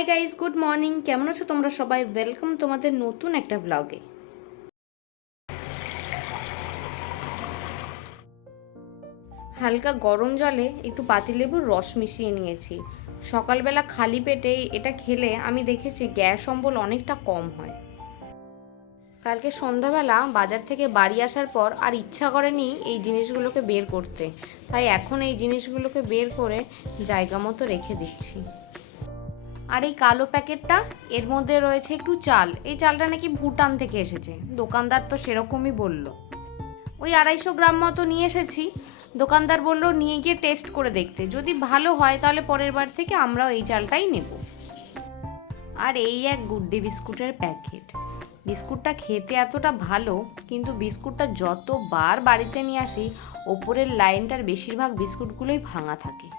Hi guys, good morning. কেমন আছো তোমরা সবাই? ওয়েলকাম তোমাদের নতুন একটা ব্লগে। হালকা গরম জলে একটু পাতিলেবুর রস মিশিয়ে নিয়েছি। সকালবেলা খালি পেটে এটা খেলে আমি দেখেছি গ্যাস অম্বল অনেকটা কম হয়। কালকে সন্ধ্যাবেলা বাজার থেকে বাড়ি আসার পর আর ইচ্ছা করেনি এই জিনিসগুলোকে বের করতে, তাই এখন এই জিনিসগুলোকে বের করে জায়গা মতো রেখে দিচ্ছি। আর এই কালো প্যাকেটটা, এর মধ্যে রয়েছে একটু চাল। এই চালটা নাকি ভুটান থেকে এসেছে, দোকানদার তো সেরকমই বলল। ওই 250 গ্রাম মতো নিয়ে এসেছি। দোকানদার বলল নিয়ে গিয়ে টেস্ট করে দেখতে, যদি ভালো হয় তাহলে পরের বার থেকে আমরাও এই চালটাই নেব। আর এই এক গুড ডে বিস্কুটের প্যাকেট। বিস্কুটটা খেতে এতটা ভালো, কিন্তু বিস্কুটটা যতবার বাড়িতে নিয়ে আসি ওপরের লাইনটার বেশিরভাগ বিস্কুটগুলোই ভাঙা থাকে।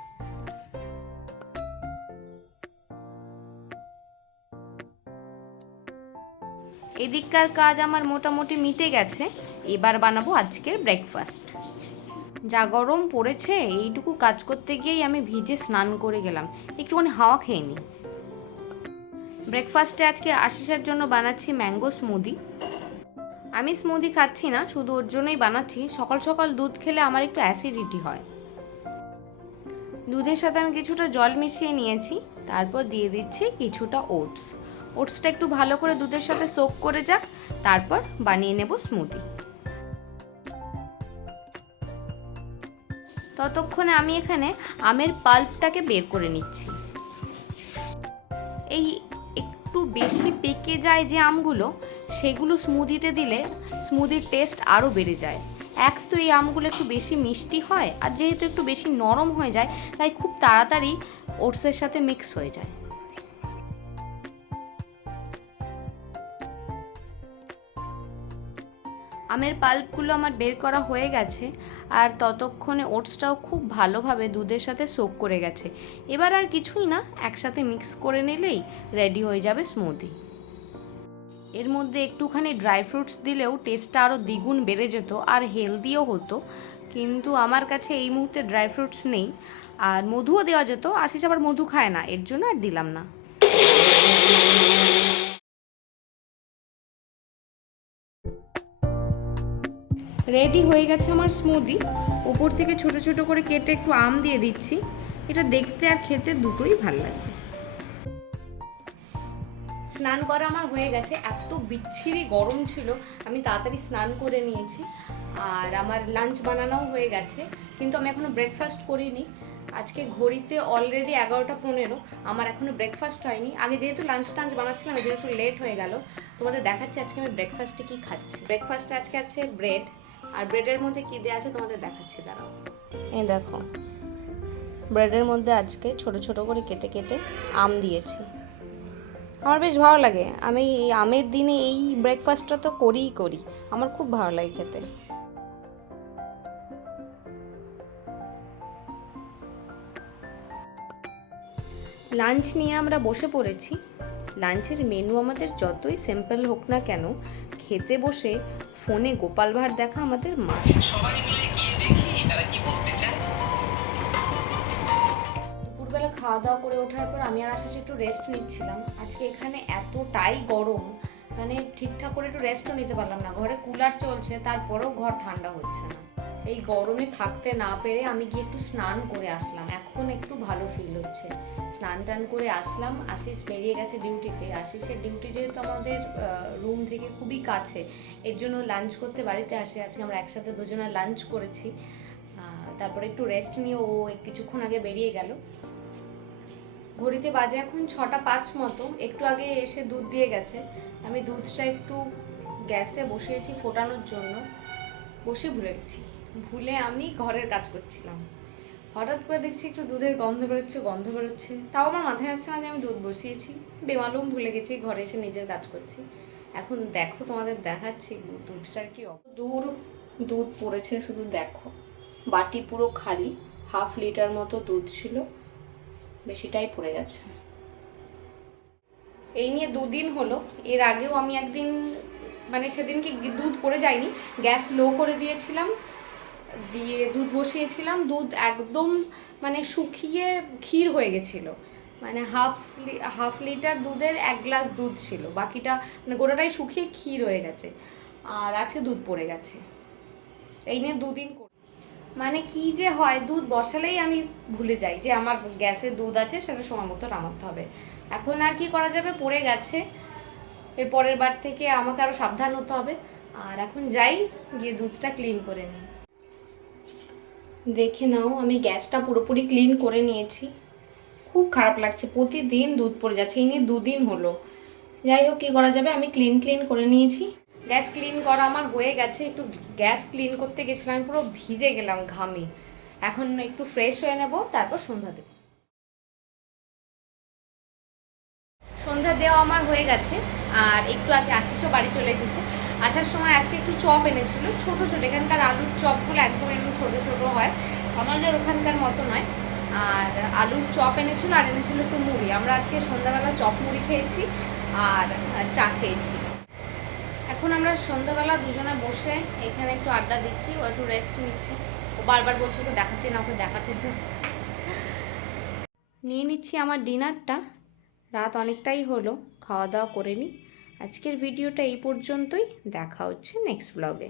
এদিককার কাজ আমার মোটামুটি মিটে গেছে। এবার বানাবো আজকের ব্রেকফাস্ট। যা গরম পড়েছে, এইটুকু কাজ করতে গিয়েই আমি ভিজে স্নান করে গেলাম, একটুখানি হাওয়া খেয়ে নিই। ব্রেকফাস্টে আজকে আশিসের জন্য বানাচ্ছি ম্যাঙ্গো স্মুদি। আমি স্মুদি খাচ্ছি না, শুধু ওর জন্যই বানাচ্ছি। সকাল সকাল দুধ খেলে আমার একটু অ্যাসিডিটি হয়। দুধের সাথে আমি কিছুটা জল মিশিয়ে নিয়েছি, তারপর দিয়ে দিচ্ছি কিছুটা ওটস। ওটসটা একটু ভালো করে দুধের সাথে সোক করে যাক, তারপর বানিয়ে নেব স্মুদি। ততক্ষণে আমি এখানে আমের পাল্পটাকে বের করে নিচ্ছি। এই একটু বেশি পেকে যায় যে আমগুলো, সেগুলো স্মুদিতে দিলে স্মুদির টেস্ট আরও বেড়ে যায়। এক তো এই আমগুলো একটু বেশি মিষ্টি হয়, আর যেহেতু একটু বেশি নরম হয়ে যায়, তাই খুব তাড়াতাড়ি ওটসের সাথে মিক্স হয়ে যায়। আমের পাল্পগুলো আমার বের করা হয়ে গেছে, আর ততক্ষণে ওটসটাও খুব ভালোভাবে দুধের সাথে সোক করে গেছে। এবার আর কিছুই না, একসাথে মিক্স করে নিলেই রেডি হয়ে যাবে স্মুদি। এর মধ্যে একটুখানি ড্রাই ফ্রুটস দিলেও টেস্টটা আরও দ্বিগুণ বেড়ে যেত আর হেলদিও হতো, কিন্তু আমার কাছে এই মুহূর্তে ড্রাই ফ্রুটস নেই। আর মধুও দেওয়া যেত, আশিস আবার মধু খায় না, এর জন্য আর দিলাম না। রেডি হয়ে গেছে আমার স্মুদি। ওপর থেকে ছোট ছোট করে কেটে একটু আম দিয়ে দিচ্ছি। এটা দেখতে আর খেতে দুটোই ভালো লাগে। স্নান করা আমার হয়ে গেছে। এত বিচ্ছিরি গরম ছিল, আমি তাড়াতাড়ি স্নান করে নিয়েছি। আর আমার লাঞ্চ বানানোও হয়ে গেছে, কিন্তু আমি এখনও ব্রেকফাস্ট করিনি। আজকে ঘড়িতে অলরেডি 11টা 15। আমার এখনও ব্রেকফাস্ট হয়নি। আগে যেহেতু লাঞ্চ টাঞ্চ বানাচ্ছিলাম, এই জন্য একটু লেট হয়ে গেল। তোমাদের দেখাচ্ছি আজকে আমি ব্রেকফাস্টে কী খাচ্ছি। ব্রেকফাস্টে আজকে আছে ব্রেড, আর ব্রেডের মধ্যে কী দেওয়া আছে তোমাদের দেখাচ্ছি, দাঁড়াও। এই দেখো, ব্রেডের মধ্যে আজকে ছোট ছোট করে কেটে কেটে আম দিয়েছি। আমার বেশ ভালো লাগে। আমি এই আমের দিনে এই ব্রেকফাস্টটা তো করি, আমার খুব ভালো লাগে খেতে। লাঞ্চ নিয়ে আমরা বসে পড়েছি। লাঞ্চের মেনু আমাদের যতই সিম্পল হোক না কেন, খেতে বসে ফোনে গোপাল ভাঁড় দেখা আমাদের মাস্ট। সবাই মিলে গিয়ে দেখি তারা কি বলতে চায়। দুপুরবেলা খাওয়া দাওয়া করে ওঠার পর আমি আর আশিস একটু রেস্ট নিচ্ছিলাম। আজকে এখানে এতটাই গরম, মানে ঠিকঠাক করে একটু রেস্টও নিতে পারলাম না। ঘরে কুলার চলছে, তারপরেও ঘর ঠান্ডা হচ্ছে না। এই গরমে থাকতে না পেরে আমি গিয়ে একটু স্নান করে আসলাম। এখন একটু ভালো ফিল হচ্ছে। স্নান টান করে আসলাম। আশিস বেরিয়ে গেছে ডিউটিতে। আশিসের ডিউটি যেহেতু আমাদের রুম থেকে খুবই কাছে, এর জন্য লাঞ্চ করতে বাড়িতে আসে। আজকে আমরা একসাথে দুজনে লাঞ্চ করেছি। তারপরে একটু রেস্ট নিয়ে ও কিছুক্ষণ আগে বেরিয়ে গেল। ঘড়িতে বাজে এখন 6টা 5 মতো। একটু আগে এসে দুধ দিয়ে গেছে। আমি দুধটা একটু গ্যাসে বসিয়েছি ফোটানোর জন্য, বসে ভুলে আমি ঘরের কাজ করছিলাম। হঠাৎ করে দেখছি একটু দুধের গন্ধ বেরোচ্ছে। তাও আমার মাথায় আসছে না যে আমি দুধ বসিয়েছি। বেমালুম ভুলে গেছি, ঘরে এসে নিজের কাজ করছি। এখন দেখো, তোমাদের দেখাচ্ছি দুধটার কি দূর দুধ পড়েছে, শুধু দেখো। বাটি পুরো খালি, 1/2 লিটার মতো দুধ ছিল, বেশিটাই পড়ে গেছে। এই নিয়ে 2 দিন হলো। এর আগেও আমি একদিন, মানে সেদিনকে দুধ পড়ে যায়নি, গ্যাস লো করে দিয়েছিলাম, দিয়ে দুধ বসিয়েছিলাম। দুধ একদম মানে শুকিয়ে ক্ষীর হয়ে গেছিলো। মানে হাফ লিটার দুধের 1 গ্লাস দুধ ছিল, বাকিটা মানে গোটাটাই শুকিয়ে ক্ষীর হয়ে গেছে, আর আজকে দুধ পড়ে গেছে। এই নিয়ে দুদিন মানে কি যে হয়, দুধ বসালেই আমি ভুলে যাই যে আমার গ্যাসে দুধ আছে, সেটা সময় মতো নামাতে হবে। এখন আর কি করা যাবে, পড়ে গেছে, এর পরের বার থেকে আমাকে আরও সাবধান হতে হবে। আর এখন যাই, গিয়ে দুধটা ক্লিন করে নিই। দেখে নাও, আমি গ্যাসটা পুরোপুরি ক্লিন করে নিয়েছি। খুব খারাপ লাগছে, প্রতিদিন দুধ পড়ে যাচ্ছে, এই নিয়ে 2 দিন হলো। যাই হোক, কী করা যাবে, আমি ক্লিন করে নিয়েছি। গ্যাস ক্লিন করা আমার হয়ে গেছে। একটু গ্যাস ক্লিন করতে গেছিলাম, আমি পুরো ভিজে গেলাম ঘামে। এখন একটু ফ্রেশ হয়ে নেব, তারপর সন্ধ্যা দেব। সন্ধ্যা দেওয়া আমার হয়ে গেছে, আর একটু আগে আশিসও বাড়ি চলে এসেছে। আসার সময় আজকে একটু চপ এনেছিল, ছোটো ছোটো, এখানকার আলুর চপগুলো একদম এরকম ছোটো ছোটো হয়, আমাদের ওখানকার মতো নয়। আর আলুর চপ এনেছিল, আর এনেছিল একটু মুড়ি। আমরা আজকে সন্ধ্যাবেলা চপ মুড়ি খেয়েছি আর চা খেয়েছি। এখন আমরা সন্ধ্যাবেলা দুজনে বসে এখানে একটু আড্ডা দিচ্ছি, ও একটু রেস্ট নিচ্ছে। ও বারবার বলছে ওকে দেখাতে না, ওকে দেখাতে না। নিয়ে নিচ্ছি আমার ডিনারটা। রাত অনেকটাই হলো, খাওয়া দাওয়া করে নিই। আজকের ভিডিওটা এই পর্যন্তই, দেখা হচ্ছে নেক্সট ব্লগে।